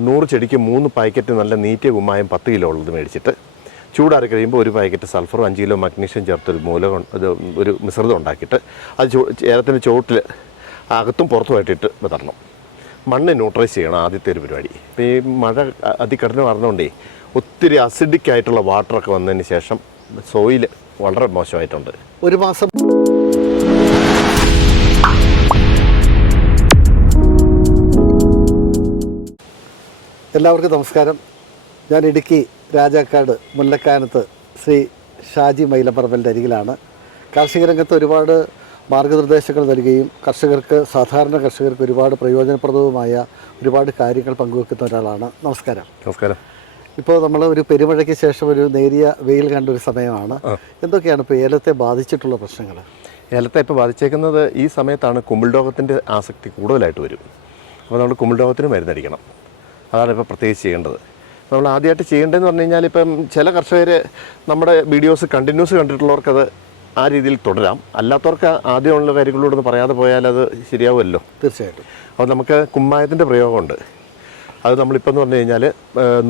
നൂറ് ചെടിക്ക് മൂന്ന് പാക്കറ്റ് നല്ല നീറ്റിയ കുമ്മായം പത്ത് കിലോ ഉള്ളത് മേടിച്ചിട്ട് ചൂടാറി കഴിയുമ്പോൾ ഒരു പാക്കറ്റ് സൾഫറും അഞ്ച് കിലോ മഗ്നീഷ്യം ചേർത്തൊരു മൂലകം ഇത് ഒരു മിശ്രിതം ഉണ്ടാക്കിയിട്ട് അത് ചോ ഏലത്തിന്റെ ചുവട്ടിൽ അകത്തും പുറത്തുമായിട്ടിട്ട് വിതരണം മണ്ണ് ന്യൂട്രലൈസ് ചെയ്യണം ആദ്യത്തെ ഒരു പരിപാടി. ഇപ്പോൾ ഈ മഴ അ- അതികഠിനം പറഞ്ഞുകൊണ്ടേ ഒത്തിരി അസിഡിക് ആയിട്ടുള്ള വാട്ടറൊക്കെ വന്നതിന് ശേഷം സോയിൽ വളരെ മോശമായിട്ടുണ്ട്. ഒരു മാസം എല്ലാവർക്കും നമസ്കാരം. ഞാൻ ഇടുക്കി രാജാക്കാട് മുല്ലക്കാനത്ത് ശ്രീ ഷാജി മൈലപ്പറമ്പലിന്റെ അരികിലാണ്. കാർഷിക രംഗത്ത് ഒരുപാട് മാർഗനിർദ്ദേശങ്ങൾ നൽകുകയും കർഷകർക്ക് സാധാരണ കർഷകർക്ക് ഒരുപാട് പ്രയോജനപ്രദവുമായ ഒരുപാട് കാര്യങ്ങൾ പങ്കുവെക്കുന്ന ഒരാളാണ്. നമസ്കാരം. നമസ്കാരം. ഇപ്പോൾ നമ്മൾ ഒരു പെരുമഴയ്ക്ക് ശേഷം ഒരു നേരിയ വെയിൽ കണ്ട ഒരു സമയമാണ്. എന്തൊക്കെയാണ് ഇപ്പോൾ ഏലത്തെ ബാധിച്ചിട്ടുള്ള പ്രശ്നങ്ങൾ? ഏലത്തെ ഇപ്പോൾ ബാധിച്ചേക്കുന്നത് ഈ സമയത്താണ് കുമ്പിൾ രോഗത്തിന്റെ ആസക്തി കൂടുതലായിട്ട് വരും. അപ്പോൾ നമ്മൾ കുമ്പിൾ രോഗത്തിന് മരുന്നടിക്കണം. അതാണ് ഇപ്പോൾ പ്രത്യേകിച്ച് ചെയ്യേണ്ടത്. നമ്മൾ ആദ്യമായിട്ട് ചെയ്യേണ്ടതെന്ന് പറഞ്ഞു കഴിഞ്ഞാൽ ഇപ്പം ചില കർഷകർ നമ്മുടെ വീഡിയോസ് കണ്ടിന്യൂസ് കണ്ടിട്ടുള്ളവർക്കത് ആ രീതിയിൽ തുടരാം. അല്ലാത്തവർക്ക് ആദ്യമുള്ള കാര്യങ്ങളോടൊന്ന് പറയാതെ പോയാൽ അത് ശരിയാവുമല്ലോ. തീർച്ചയായിട്ടും. അപ്പോൾ നമുക്ക് കുമ്മായത്തിന്റെ പ്രയോഗമുണ്ട്. അത് നമ്മളിപ്പോൾ എന്ന് പറഞ്ഞു കഴിഞ്ഞാൽ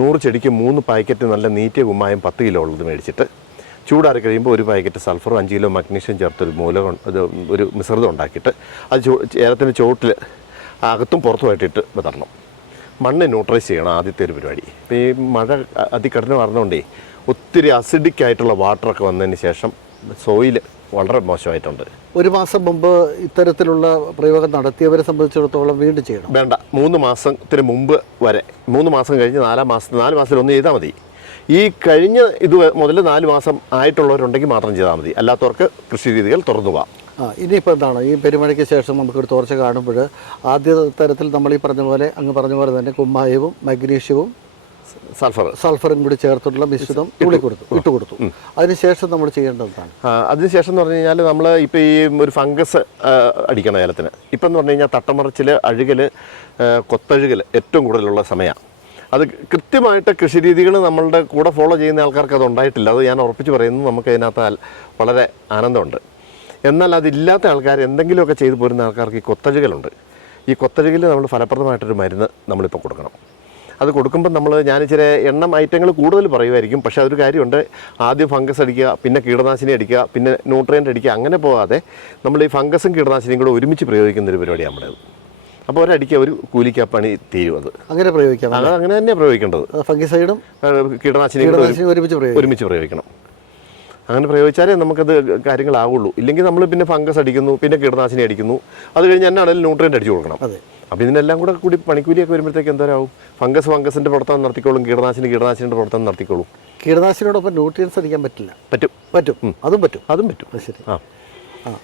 നൂറ് ചെടിക്ക് മൂന്ന് പാക്കറ്റ് നല്ല നീറ്റിയ കുമ്മായം പത്ത് കിലോ ഉള്ളത് മേടിച്ചിട്ട് ചൂടാറി കഴിയുമ്പോൾ ഒരു പാക്കറ്റ് സൾഫറും അഞ്ച് കിലോ മഗ്നീഷ്യം ചേർത്തൊരു മൂലകം ഇത് ഒരു മിശ്രിതം ഉണ്ടാക്കിയിട്ട് അത് ചോ ഏലത്തിന്റെ ചുവട്ടിൽ അകത്തും പുറത്തുമായിട്ടിട്ട് വിതരണം മണ്ണ് ന്യൂട്രൈസ് ചെയ്യണം ആദ്യത്തെ ഒരു പരിപാടി. ഇപ്പോൾ ഈ മഴ അതികഠിനം പറഞ്ഞുകൊണ്ടേ ഒത്തിരി അസിഡിക് ആയിട്ടുള്ള വാട്ടറൊക്കെ വന്നതിന് ശേഷം സോയിൽ വളരെ മോശമായിട്ടുണ്ട്. ഒരു മാസം മുമ്പ് ഇത്തരത്തിലുള്ള പ്രയോഗം നടത്തിയവരെ സംബന്ധിച്ചിടത്തോളം വീണ്ടും ചെയ്യണം. വേണ്ട മൂന്ന് മാസത്തിന് മുമ്പ് വരെ. മൂന്ന് മാസം കഴിഞ്ഞ് നാലാം മാസത്തിൽ നാല് മാസത്തിൽ ഒന്ന് ചെയ്താൽ മതി. ഈ കഴിഞ്ഞ ഇത് മുതൽ നാല് മാസം ആയിട്ടുള്ളവരുണ്ടെങ്കിൽ മാത്രം ചെയ്താൽ മതി. അല്ലാത്തവർക്ക് കൃഷി രീതികൾ തുറന്നു പോകാം ആ ഇനിയിപ്പോൾ എന്താണ്? ഈ പെരുമഴയ്ക്ക് ശേഷം നമുക്കൊരു തോർച്ച കാണുമ്പോൾ ആദ്യ തരത്തിൽ നമ്മൾ ഈ പറഞ്ഞ പോലെ അങ്ങ് പറഞ്ഞ പോലെ തന്നെ കുമ്മായവും മഗ്നീഷ്യവും സൾഫർ. സൾഫറും കൂടി ചേർത്തിട്ടുള്ള മിശ്രിതം തുള്ളി കൊടുത്തു. ഇട്ട് കൊടുത്തു. അതിനുശേഷം നമ്മൾ ചെയ്യേണ്ടത് എന്താണ്? ആ, അതിനുശേഷം എന്ന് പറഞ്ഞു കഴിഞ്ഞാൽ നമ്മൾ ഇപ്പോൾ ഈ ഒരു ഫംഗസ് അടിക്കണം ഏലത്തിന്. ഇപ്പം എന്ന് പറഞ്ഞു കഴിഞ്ഞാൽ തട്ടമറിച്ചിൽ അഴുകൽ കൊത്തഴുകൽ ഏറ്റവും കൂടുതലുള്ള സമയമാണ് അത് കൃത്യമായിട്ട് കൃഷി രീതികൾ നമ്മളുടെ കൂടെ ഫോളോ ചെയ്യുന്ന ആൾക്കാർക്ക് അത് ഉണ്ടായിട്ടില്ല. അത് ഞാൻ ഉറപ്പിച്ച് പറയുന്നു. നമുക്ക് അതിനകത്ത് വളരെ ആനന്ദമുണ്ട്. എന്നാൽ അതില്ലാത്ത ആൾക്കാർ എന്തെങ്കിലുമൊക്കെ ചെയ്തു പോരുന്ന ആൾക്കാർക്ക് ഈ കൊത്തഴുകലുണ്ട്. ഈ കൊത്തഴുകൽ നമ്മൾ ഫലപ്രദമായിട്ടൊരു മരുന്ന് നമ്മളിപ്പോൾ കൊടുക്കണം. അത് കൊടുക്കുമ്പോൾ നമ്മൾ ഞാൻ ഇച്ചിരി എണ്ണം ഐറ്റങ്ങൾ കൂടുതൽ പറയുമായിരിക്കും. പക്ഷേ അതൊരു കാര്യമുണ്ട്. ആദ്യം ഫംഗസ് അടിക്കുക പിന്നെ കീടനാശിനി അടിക്കുക പിന്നെ ന്യൂട്രിയന്റ് അടിക്കുക അങ്ങനെ പോകാതെ നമ്മൾ ഈ ഫംഗസും കീടനാശിനിയും കൂടെ ഒരുമിച്ച് പ്രയോഗിക്കുന്ന ഒരു പരിപാടിയാണ് നമ്മുടെ അപ്പോൾ ഒരടിക്കുക ഒരു കൂലിക്കാ പണി തീരും അത്. അങ്ങനെ പ്രയോഗിക്കാം അങ്ങനെ തന്നെ പ്രയോഗിക്കേണ്ടത്. ഫംഗിസൈഡും കീടനാശിനി കൂടെ ഒരു- കീടനാശിനി ഒരുമിച്ച് പ്രയോഗിക്കും ഒരുമിച്ച് പ്രയോഗിക്കണം. അങ്ങനെ പ്രയോഗിച്ചാലേ നമുക്കത് കാര്യങ്ങളാവുള്ളൂ. ഇല്ലെങ്കിൽ നമ്മൾ പിന്നെ ഫംഗസ് അടിക്കുന്നു പിന്നെ കീടനാശിനി അടിക്കുന്നു. അത് കഴിഞ്ഞ് എന്നാണെങ്കിലും ന്യൂട്രിയന്റ് അടിച്ചു കൊടുക്കണം. അതെ. അപ്പോൾ ഇതിനെല്ലാം കൂടെ കൂടി പണിക്കൂലിയൊക്കെ വരുമ്പോഴത്തേക്ക് എന്തോരാവും? ഫംഗസ് ഫംഗസിന്റെ പ്രവർത്തനം നടത്തിക്കോളും കീടനാശിനി കീടനാശിനിയുടെ പ്രവർത്തനം നടത്തിക്കോളും. കീടനാശിനിയോടൊപ്പം ന്യൂട്രിയൻസ് അടിക്കാൻ പറ്റില്ല. പറ്റും. പറ്റും. അതും പറ്റും. അതും പറ്റും. ശരി. ആ.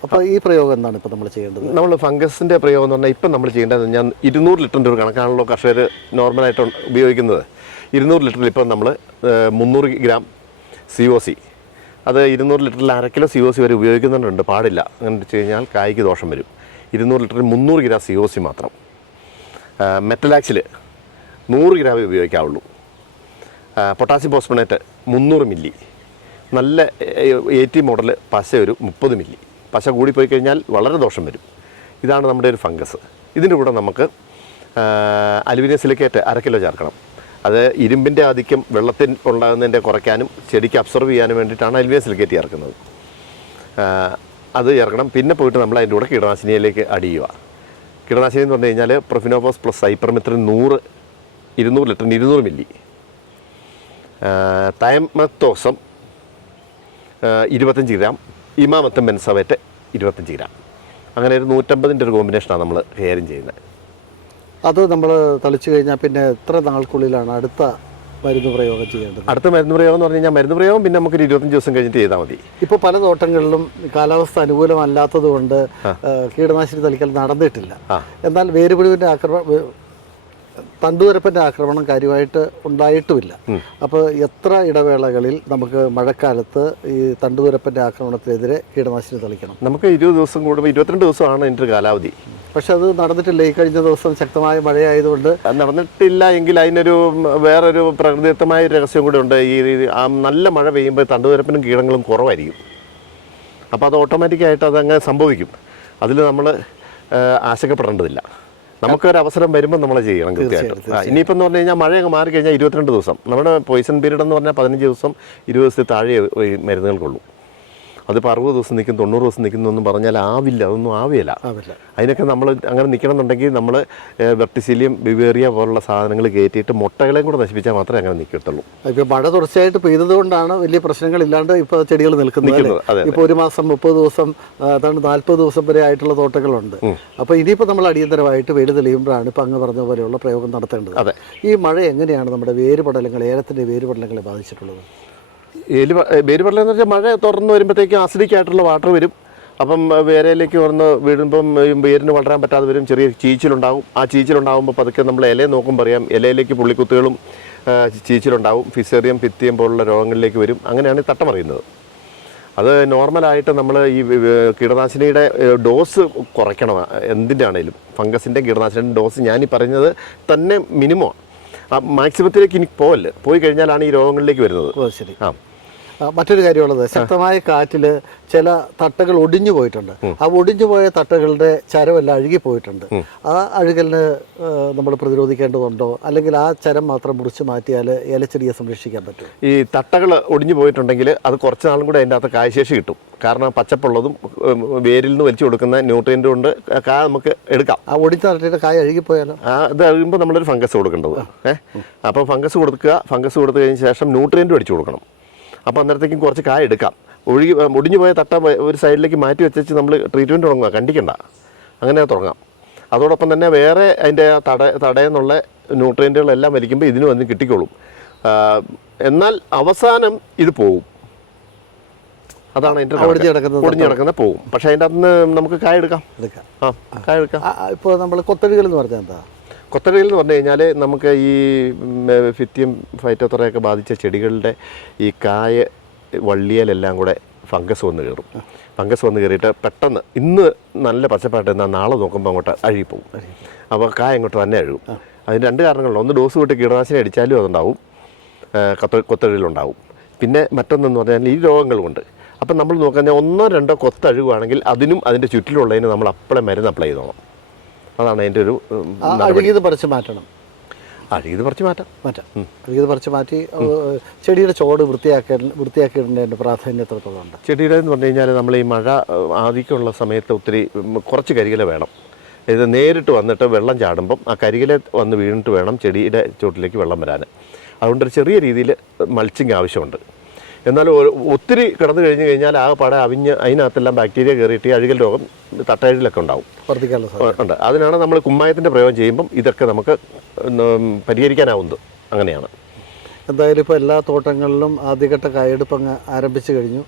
അപ്പോൾ ഈ പ്രയോഗം എന്താണ് ഇപ്പോൾ നമ്മൾ ചെയ്യേണ്ടത്? നമ്മൾ ഫംഗസിന്റെ പ്രയോഗം എന്ന് പറഞ്ഞാൽ ഇപ്പം നമ്മൾ ചെയ്യേണ്ടത് ഞാൻ ഇരുന്നൂറ് ലിറ്ററിന്റെ ഒരു കണക്കാണല്ലോ കർഷകർ നോർമലായിട്ട് ഉപയോഗിക്കുന്നത്. ഇരുന്നൂറ് ലിറ്ററിൽ ഇപ്പം നമ്മൾ മുന്നൂറ് ഗ്രാം സി ഒ സി അത് ഇരുന്നൂറ് ലിറ്ററിൽ അര കിലോ സി ഒ സി വരെ ഉപയോഗിക്കുന്നുണ്ട് പാടില്ല. അങ്ങനെ വെച്ച് കഴിഞ്ഞാൽ കായ്ക്ക് ദോഷം വരും. ഇരുന്നൂറ് ലിറ്ററിൽ മുന്നൂറ് ഗ്രാം സി ഒ സി മാത്രം. മെറ്റലാക്സിൽ നൂറ് ഗ്രാമേ ഉപയോഗിക്കാവുള്ളൂ. പൊട്ടാസ്യം പോസ്പണേറ്റ് മുന്നൂറ് മില്ലി. നല്ല എ ടി മോഡൽ പശ ഒരു മുപ്പത് മില്ലി. പശ കൂടിപ്പോയി കഴിഞ്ഞാൽ വളരെ ദോഷം വരും. ഇതാണ് നമ്മുടെ ഒരു ഫംഗസ്. ഇതിന്റെ കൂടെ നമുക്ക് അലുമിനിയം സിലിക്കേറ്റ് അര കിലോ ചേർക്കണം. അത് ഇരുമ്പിന്റെ ആധിക്യം വെള്ളത്തിൽ ഉണ്ടാകുന്നതിന്റെ കുറയ്ക്കാനും ചെടിക്ക് അബ്സർവ് ചെയ്യാനും വേണ്ടിയിട്ടാണ് അൽവിയ സിലിക്കേറ്റ് ചേർക്കുന്നത് ആ, അത് ചേർക്കണം പിന്നെ പോയിട്ട് നമ്മൾ അതിന്റെ കൂടെ കീടനാശിനിയിലേക്ക് അടി ചെയ്യുക കീടനാശിനി എന്ന് പറഞ്ഞു കഴിഞ്ഞാൽ പ്രൊഫിനോഫോസ് പ്ലസ് സൈപ്പർമിത്രിൻ നൂറ് ഇരുന്നൂറ് ലിറ്ററിന് ഇരുന്നൂറ് മില്ലി. തയമത്തോസം ഇരുപത്തഞ്ച് ഗ്രാം ഇമാമത്തം ബെൻസവേറ്റ് ഇരുപത്തഞ്ച് ഗ്രാം. അങ്ങനെ ഒരു നൂറ്റമ്പതിന്റെ ഒരു കോമ്പിനേഷനാണ് നമ്മൾ കൈകാര്യം ചെയ്യുന്നത്. അത് നമ്മൾ തളിച്ചു കഴിഞ്ഞാൽ പിന്നെ എത്ര നാൾക്കുള്ളിലാണ് അടുത്ത മരുന്ന് പ്രയോഗം ചെയ്യേണ്ടത്? അടുത്ത മരുന്ന് പ്രയോഗം എന്ന് പറഞ്ഞു കഴിഞ്ഞാൽ മരുന്ന് പ്രയോഗം പിന്നെ നമുക്കൊരു ഇരുപത്തഞ്ച് ദിവസം കഴിഞ്ഞിട്ട് ചെയ്താൽ മതി. ഇപ്പോൾ പല തോട്ടങ്ങളിലും കാലാവസ്ഥ അനുകൂലമല്ലാത്തത് കൊണ്ട് കീടനാശിനി തളിക്കൽ നടന്നിട്ടില്ല. എന്നാൽ വേരുപിടിവിന്റെ ആക്രമണം തണ്ടുവരപ്പന്റെ ആക്രമണം കാര്യമായിട്ട് ഉണ്ടായിട്ടുമില്ല. അപ്പോൾ എത്ര ഇടവേളകളിൽ നമുക്ക് മഴക്കാലത്ത് ഈ തണ്ടുവരപ്പന്റെ ആക്രമണത്തിനെതിരെ കീടനാശിനി തളിക്കണം? നമുക്ക് ഇരുപത് ദിവസം കൂടുമ്പോൾ ഇരുപത്തിരണ്ട് ദിവസമാണ് എന്റെ ഒരു കാലാവധി. പക്ഷെ അത് നടന്നിട്ടില്ല. ഈ കഴിഞ്ഞ ദിവസം ശക്തമായ മഴയായതുകൊണ്ട് നടന്നിട്ടില്ല എങ്കിൽ അതിനൊരു വേറൊരു പ്രകൃതിദത്തമായ രഹസ്യം കൂടെ ഉണ്ട്. ഈ ഈ നല്ല മഴ പെയ്യുമ്പോൾ തണ്ടുവരപ്പനും കീടങ്ങളും കുറവായിരിക്കും. അപ്പോൾ അത് ഓട്ടോമാറ്റിക്കായിട്ട് അതങ്ങനെ സംഭവിക്കും. അതിൽ നമ്മൾ ആശങ്കപ്പെടേണ്ടതില്ല. നമുക്കൊരു അവസരം വരുമ്പോൾ നമ്മൾ ചെയ്യണം കൃത്യമായിട്ട്. ഇനിയിപ്പം എന്ന് പറഞ്ഞു കഴിഞ്ഞാൽ മഴയൊക്കെ മാറിക്കഴിഞ്ഞാൽ മാറി കഴിഞ്ഞാൽ ഇരുപത്തിരണ്ട് ദിവസം. നമ്മുടെ പോയിസൺ പീരീഡ് എന്ന് പറഞ്ഞാൽ പതിനഞ്ച് ദിവസം ഇരുപത് ദിവസത്തിൽ താഴെ മരുന്നുകൾക്കുള്ളൂ. അതിപ്പോൾ അറുപത് ദിവസം നിൽക്കും തൊണ്ണൂറ് ദിവസം നിൽക്കുന്നൊന്നും പറഞ്ഞാൽ ആവില്ല അതൊന്നും ആവില്ല ആവില്ല. അതിനൊക്കെ നമ്മൾ അങ്ങനെ നിൽക്കണം എന്നുണ്ടെങ്കിൽ നമ്മൾ വെർട്ടിസിലിയം ബിവേറിയ പോലുള്ള സാധനങ്ങൾ കയറ്റിയിട്ട് മുട്ടകളെയും കൂടെ നശിപ്പിച്ചാൽ മാത്രമേ അങ്ങനെ നിൽക്കത്തുള്ളൂ. ഇപ്പോൾ മഴ തുടർച്ചയായിട്ട് പെയ്തതുകൊണ്ടാണ് വലിയ പ്രശ്നങ്ങളില്ലാണ്ട് ഇപ്പോൾ ചെടികൾ നിൽക്കുന്നത് ഇപ്പോൾ ഒരു മാസം മുപ്പത് ദിവസം അതാണ് നാല്പത് ദിവസം വരെ ആയിട്ടുള്ള തോട്ടങ്ങളുണ്ട്. അപ്പോൾ ഇനിയിപ്പോൾ നമ്മൾ അടിയന്തരമായിട്ട് വെയിൽ തെളിയുമ്പോഴാണ് ഇപ്പോൾ അങ്ങ് പറഞ്ഞ പോലെയുള്ള പ്രയോഗം നടത്തേണ്ടത്. അതെ. ഈ മഴ എങ്ങനെയാണ് നമ്മുടെ വേരുപടലങ്ങൾ ഏലത്തിന്റെ വേരുപടലങ്ങളെ ബാധിച്ചിട്ടുള്ളത്? എലി വേരുപടലം എന്ന് വെച്ചാൽ മഴ തുറന്ന് വരുമ്പോഴത്തേക്കും ആസിഡിക് ആയിട്ടുള്ള വാട്ടർ വരും. അപ്പം വേരയിലേക്ക് വന്ന് വീഴുമ്പം വേരിന് വളരാൻ പറ്റാതെ വരും. ചെറിയ ചീച്ചിലുണ്ടാവും. ആ ചീച്ചിലുണ്ടാകുമ്പോൾ പതുക്കെ നമ്മൾ ഇലയെ നോക്കുമ്പോൾ അറിയാം. ഇലയിലേക്ക് പുള്ളിക്കുത്തുകളും ചീച്ചിലുണ്ടാവും. ഫിസേറിയം പിത്തിയം പോലുള്ള രോഗങ്ങളിലേക്ക് വരും. അങ്ങനെയാണ് ഈ തട്ടമറിയുന്നത് അത് നോർമലായിട്ട് നമ്മൾ ഈ കീടനാശിനിയുടെ ഡോസ് കുറയ്ക്കണം. എന്തിന്റെ ആണെങ്കിലും ഫംഗസിന്റെ കീടനാശിനിയുടെ ഡോസ് ഞാൻ ഈ പറഞ്ഞത് തന്നെ മിനിമം ആ. മാക്സിമത്തിലേക്ക് ഇനി പോവല്ലേ? പോയി കഴിഞ്ഞാലാണ് ഈ രോഗങ്ങളിലേക്ക് വരുന്നത്. ശരി. ആ, മറ്റൊരു കാര്യമുള്ളത് ശക്തമായ കാറ്റിൽ ചില തട്ടകൾ ഒടിഞ്ഞു പോയിട്ടുണ്ട്. ആ ഒടിഞ്ഞു പോയ തട്ടകളുടെ ചരമെല്ലാം അഴുകി പോയിട്ടുണ്ട്. ആ അഴുകലിന് നമ്മൾ പ്രതിരോധിക്കേണ്ടതുണ്ടോ? അല്ലെങ്കിൽ ആ ചരം മാത്രം മുറിച്ച് മാറ്റിയാൽ ഏലച്ചെടിയെ സംരക്ഷിക്കാൻ പറ്റും ഈ തട്ടകൾ ഒടിഞ്ഞു പോയിട്ടുണ്ടെങ്കിൽ അത് കുറച്ച് നാളും കൂടെ അതിന്റെ അകത്ത് കായശേഷി കിട്ടും. കാരണം പച്ചപ്പുള്ളതും വേരിൽ നിന്ന് വലിച്ചു കൊടുക്കുന്ന ന്യൂട്രിയന്റ് കൊണ്ട് കായ നമുക്ക് എടുക്കാം. ആ തട്ടിയുടെ കായ അഴുകിപ്പോയാലോ ആ ഇത് അഴുകുമ്പോൾ നമ്മളൊരു ഫംഗസ് കൊടുക്കേണ്ടത്. ഏഹ് അപ്പോൾ ഫംഗസ് കൊടുക്കുക. ഫംഗസ് കൊടുത്തു കഴിഞ്ഞ ശേഷം ന്യൂട്രിയന്റ് അടിച്ചു കൊടുക്കണം. അപ്പോൾ അന്നേരത്തേക്കും കുറച്ച് കായ എടുക്കാം. ഒഴുകി ഒടിഞ്ഞു പോയ തട്ട ഒരു സൈഡിലേക്ക് മാറ്റി വെച്ച് നമ്മൾ ട്രീറ്റ്മെന്റ് തുടങ്ങുക. കണ്ടിക്കണ്ട. അങ്ങനെ തുടങ്ങാം. അതോടൊപ്പം തന്നെ വേറെ അതിന്റെ തട തടയെന്നുള്ള ന്യൂട്രിയന്റുകളെല്ലാം വലിക്കുമ്പോൾ ഇതിന് വന്ന് കിട്ടിക്കോളും. എന്നാൽ അവസാനം ഇത് പോകും അതാണ് അതിന്റെ ഒടിഞ്ഞ് കിടക്കുന്നത് ഒടിഞ്ഞു പോവും. പക്ഷേ അതിന്റെ അകത്ത് നിന്ന് നമുക്ക് കായ എടുക്കാം. എടുക്കാം. ആ കായ എടുക്കാം. ഇപ്പോൾ നമ്മൾ കൊത്തഴുകൾ എന്ന് പറഞ്ഞാൽ എന്താ? കൊത്തടിയിൽ എന്ന് പറഞ്ഞു കഴിഞ്ഞാൽ നമുക്ക് ഈ ഫിത്തിയും ഫൈറ്റോത്തറയൊക്കെ ബാധിച്ച ചെടികളുടെ ഈ കായ വള്ളിയിലെല്ലാം കൂടെ ഫംഗസ് വന്ന് കയറും. ഫംഗസ് വന്ന് കയറിയിട്ട് പെട്ടെന്ന് ഇന്ന് നല്ല പച്ചപ്പായിട്ട് എന്നാൽ നാളെ നോക്കുമ്പോൾ അങ്ങോട്ട് അഴുകിപ്പോവും. അപ്പോൾ കായ അങ്ങോട്ട് തന്നെ അഴുകും. അതിന് രണ്ട് കാരണങ്ങളുണ്ട്. ഒന്ന് ഡോസ് വിട്ട് കീടനാശിനി അടിച്ചാലും അതുണ്ടാവും. കൊത്ത കൊത്തഴിലുണ്ടാവും പിന്നെ മറ്റൊന്നെന്ന് പറഞ്ഞാൽ ഈ രോഗങ്ങളുമുണ്ട്. അപ്പം നമ്മൾ നോക്കുക ഒന്നോ രണ്ടോ കൊത്തഴുകുവാണെങ്കിൽ അതിനും അതിന്റെ ചുറ്റിലുള്ളതിന് നമ്മൾ അപ്പോഴേ മരുന്ന് അപ്ലൈ ചെയ്തോണം അതാണ് അതിന്റെ ഒരു അഴുകിയത് പറിച്ച് മാറ്റണം. അഴുകിയത് പറിച്ച് മാറ്റാം. മാറ്റാം. അഴുകിയത് പറിച്ച് മാറ്റി ചെടിയുടെ ചോട് വൃത്തിയാക്കി വൃത്തിയാക്കിയിടേണ്ട പ്രാധാന്യം എത്രത്തോളം ഉണ്ട്? ചെടിയുടെ എന്ന് പറഞ്ഞു കഴിഞ്ഞാൽ നമ്മൾ ഈ മഴ ആദിക്കുള്ള സമയത്ത് ഒത്തിരി കുറച്ച് കരികില വേണം. ഇത് നേരിട്ട് വന്നിട്ട് വെള്ളം ചാടുമ്പം ആ കരികില വന്ന് വീണിട്ട് വേണം ചെടിയുടെ ചോട്ടിലേക്ക് വെള്ളം വരാൻ അതുകൊണ്ട് ചെറിയ രീതിയിൽ മൾച്ചിങ് ആവശ്യമുണ്ട്. എന്നാൽ ഒത്തിരി കിടന്നു കഴിഞ്ഞ് കഴിഞ്ഞാൽ ആ പട അവിഞ്ഞ് അതിനകത്തെല്ലാം ബാക്ടീരിയ കയറിയിട്ട് അഴുകൽ രോഗം തട്ടഴിലൊക്കെ ഉണ്ടാവും. ഉണ്ട്. അതിനാണ് നമ്മൾ കുമ്മായത്തിന്റെ പ്രയോഗം ചെയ്യുമ്പം ഇതൊക്കെ നമുക്ക് പരിഹരിക്കാനാവുന്നത്. അങ്ങനെയാണ്. എന്തായാലും ഇപ്പോൾ എല്ലാ തോട്ടങ്ങളിലും ആദ്യഘട്ട കായെടുപ്പ് അങ്ങ് ആരംഭിച്ചു കഴിഞ്ഞു.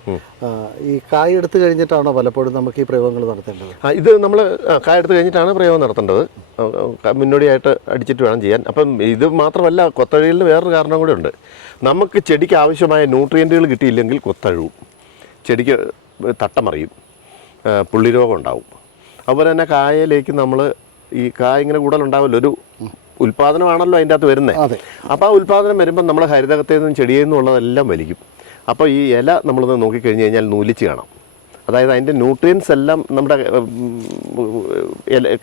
ഈ ഈ കായെടുത്ത് കഴിഞ്ഞിട്ടാണോ പലപ്പോഴും നമുക്ക് ഈ പ്രയോഗങ്ങൾ നടത്തേണ്ടത്? ഇത് നമ്മൾ കായ എടുത്തു കഴിഞ്ഞിട്ടാണ് പ്രയോഗം നടത്തേണ്ടത്. മുന്നോടിയായിട്ട് അടിച്ചിട്ട് വേണം ചെയ്യാൻ അപ്പം ഇത് മാത്രമല്ല കൊത്തഴയിൽ വേറൊരു കാരണം കൂടെ ഉണ്ട് നമുക്ക് ചെടിക്ക് ആവശ്യമായ ന്യൂട്രിയന്റുകൾ കിട്ടിയില്ലെങ്കിൽ കൊത്തഴുവും ചെടിക്ക് തട്ടമറിയും പുള്ളിരോഗം ഉണ്ടാവും അതുപോലെ തന്നെ കായയിലേക്ക് നമ്മൾ ഈ കായ ഇങ്ങനെ കൂടുതലുണ്ടാവുമല്ലോ ഒരു ഉൽപ്പാദനമാണല്ലോ അതിന്റെ അകത്ത് വരുന്നത് അപ്പോൾ ആ ഉൽപ്പാദനം വരുമ്പോൾ നമ്മൾ ഹരിതകത്തിൽ നിന്നും ചെടിയിൽ നിന്നുള്ളതെല്ലാം വലിക്കും അപ്പോൾ ഈ ഇല നമ്മളൊന്ന് നോക്കിക്കഴിഞ്ഞ് കഴിഞ്ഞാൽ നൂലിച്ച് കാണാം അതായത് അതിന്റെ ന്യൂട്രിയൻസ് എല്ലാം നമ്മുടെ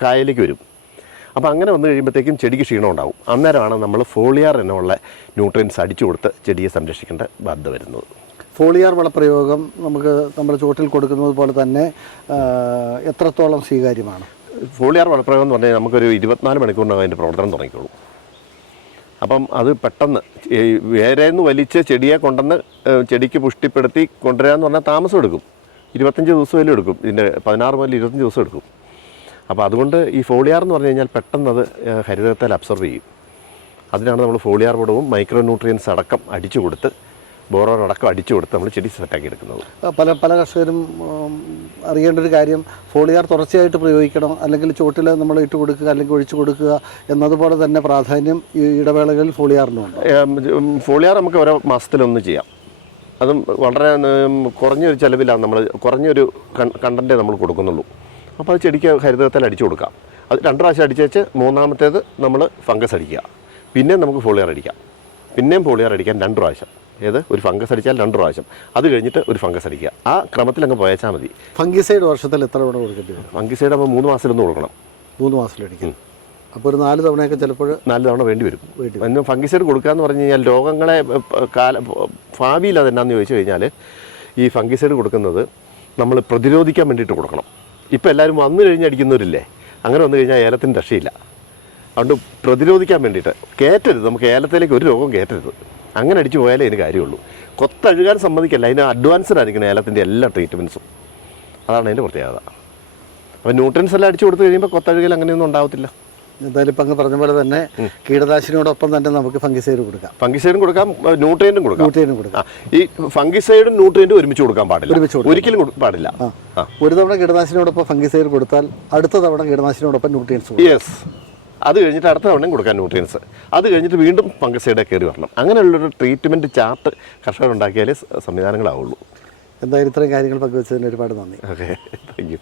കായലേക്ക് വരും അപ്പോൾ അങ്ങനെ വന്നു കഴിയുമ്പോഴത്തേക്കും ചെടിക്ക് ക്ഷീണം ഉണ്ടാവും. അന്നേരമാണ് നമ്മൾ ഫോളിയാർ എന്നുള്ള ന്യൂട്രിയൻസ് അടിച്ചു കൊടുത്ത് ചെടിയെ സംരക്ഷിക്കേണ്ട ബാധ്യത വരുന്നത്. ഫോളിയാർ വളപ്രയോഗം നമുക്ക് നമ്മുടെ ചുവട്ടിൽ കൊടുക്കുന്നത് പോലെ തന്നെ എത്രത്തോളം സ്വീകാര്യമാണ്? ഫോളിയാർ വളപ്രയോഗം എന്ന് പറഞ്ഞാൽ നമുക്കൊരു ഇരുപത്തിനാല് മണിക്കൂറിനകം അതിന്റെ പ്രവർത്തനം തുടങ്ങിക്കോളൂ. അപ്പം അത് പെട്ടെന്ന് വേരേന്ന് വലിച്ച് ചെടിയെ കൊണ്ടുവന്ന് ചെടിക്ക് പുഷ്ടിപ്പെടുത്തി കൊണ്ടുവരാമെന്ന് പറഞ്ഞാൽ താമസം എടുക്കും. ഇരുപത്തഞ്ച് ദിവസമെങ്കിലും എടുക്കും. ഇതിന്റെ പതിനാറ് മുതൽ ഇരുപത്തഞ്ച് ദിവസം എടുക്കും. അപ്പോൾ അതുകൊണ്ട് ഈ ഫോളിയാർ എന്ന് പറഞ്ഞു കഴിഞ്ഞാൽ പെട്ടെന്ന് അത് ഹരിതകത്തിൽ അബ്സർവ് ചെയ്യും. അതിനാണ് നമ്മൾ ഫോളിയാർ വളവും മൈക്രോ ന്യൂട്രിയൻസ് അടക്കം അടിച്ചു കൊടുത്ത് ബോറോൺ അടക്കം അടിച്ചു കൊടുത്ത് നമ്മൾ ചെടി സെറ്റാക്കി എടുക്കുന്നത്. പല പല കർഷകരും അറിയേണ്ട ഒരു കാര്യം ഫോളിയാർ തുടർച്ചയായിട്ട് പ്രയോഗിക്കണം അല്ലെങ്കിൽ ചുവട്ടിൽ നമ്മൾ ഇട്ട് കൊടുക്കുക അല്ലെങ്കിൽ ഒഴിച്ചു കൊടുക്കുക എന്നതുപോലെ തന്നെ പ്രാധാന്യം ഈ ഇടവേളകളിൽ ഫോളിയാറിനുണ്ട് ഫോളിയാർ നമുക്ക് ഓരോ മാസത്തിലൊന്ന് ചെയ്യാം. അതും വളരെ കുറഞ്ഞൊരു ചിലവിലാണ് നമ്മൾ കുറഞ്ഞൊരു കണ്ടന്റേ നമ്മൾ കൊടുക്കുന്നുള്ളൂ. അപ്പോൾ അത് ചെടിക്ക് ഹരിതകത്തിൽ അടിച്ചു കൊടുക്കാം. അത് രണ്ട് പ്രാവശ്യം അടിച്ചേച്ച് മൂന്നാമത്തേത് നമ്മൾ ഫംഗസ് അടിക്കുക. പിന്നെ നമുക്ക് ഫോളിയർ അടിക്കാം. പിന്നെയും ഫോളിയർ അടിക്കാൻ രണ്ട് പ്രാവശ്യം. ഏത്? ഒരു ഫംഗസ് അടിച്ചാൽ രണ്ട് പ്രാവശ്യം. അത് കഴിഞ്ഞിട്ട് ഒരു ഫംഗസ് അടിക്കുക. ആ ക്രമത്തിൽ അങ്ങ് പോയച്ചാൽ മതി. ഫംഗിസൈഡ് വർഷത്തിൽ എത്ര തവണ കൊടുക്കേണ്ടി വരും? ഫംഗിസൈഡ് അപ്പോൾ മൂന്ന് മാസത്തിലൊന്ന് കൊടുക്കണം. മൂന്ന് മാസത്തിലടിക്കും അപ്പോൾ ഒരു നാല് തവണയൊക്കെ ചിലപ്പോൾ നാല് തവണ വേണ്ടി വരും. അതിന് ഫംഗിസൈഡ് കൊടുക്കാന്ന് പറഞ്ഞു കഴിഞ്ഞാൽ രോഗങ്ങളെ കാല ഭാവിയിൽ അതെന്നാന്ന് ചോദിച്ചു കഴിഞ്ഞാൽ ഈ ഫംഗിസൈഡ് കൊടുക്കുന്നത് നമ്മൾ പ്രതിരോധിക്കാൻ വേണ്ടിയിട്ട് കൊടുക്കണം. ഇപ്പോൾ എല്ലാവരും വന്നു കഴിഞ്ഞ് അടിക്കുന്നവരില്ലേ? അങ്ങനെ വന്നു കഴിഞ്ഞാൽ ഏലത്തിന് രക്ഷയില്ല. അതുകൊണ്ട് പ്രതിരോധിക്കാൻ വേണ്ടിയിട്ട് കയറ്റരുത് നമുക്ക് ഏലത്തിലേക്ക് ഒരു രോഗം കയറ്റരുത് അങ്ങനെ അടിച്ചു പോയാലേ അതിന് കാര്യമുള്ളൂ. കൊത്തഴുകാൻ സമ്മതിക്കല്ല. അതിന് അഡ്വാൻസ്ഡ് ആയിരിക്കണം ഏലത്തിന്റെ എല്ലാ ട്രീറ്റ്മെന്റ്സും അതാണ് അതിന്റെ പ്രത്യേകത. അപ്പോൾ ന്യൂട്രൻസ് എല്ലാം അടിച്ചു കൊടുത്തു കഴിയുമ്പോൾ കൊത്തഴുകൽ അങ്ങനെയൊന്നും ഉണ്ടാവത്തില്ല. എന്തായാലും ഇപ്പം അങ്ങ് പറഞ്ഞ പോലെ തന്നെ കീടനാശിനിയോടൊപ്പം തന്നെ നമുക്ക് ഫംഗിസൈഡ് കൊടുക്കാം. ഫംഗിസൈഡും കൊടുക്കാം ന്യൂട്രിയന്റും കൊടുക്കാം. ന്യൂട്രിയൻ കൊടുക്കാം. ഈ ഫംഗിസൈഡും ന്യൂട്രിയന്റും ഒരുമിച്ച് കൊടുക്കാൻ പാടില്ല. ഒരുമിച്ച് ഒരിക്കലും പാടില്ല. ഒരു തവണ കീടനാശിനിയോടൊപ്പം ഫംഗിസൈഡ് കൊടുത്താൽ അടുത്ത തവണ കീടനാശിനിയോടൊപ്പം ന്യൂട്രിയൻസ് യെസ് അത് കഴിഞ്ഞിട്ട് അടുത്ത തവണയും കൊടുക്കാൻ ന്യൂട്രിയൻസ്. അത് കഴിഞ്ഞിട്ട് വീണ്ടും ഫംഗിസൈഡ് കയറി വരണം. അങ്ങനെയുള്ളൊരു ട്രീറ്റ്മെന്റ് ചാർട്ട് കർഷകർ ഉണ്ടാക്കിയാലേ സംവിധാനങ്ങളാവുള്ളൂ. എന്തായാലും ഇത്രയും കാര്യങ്ങൾ പങ്കുവച്ചതിന് ഒരുപാട് നന്ദി. Okay thank you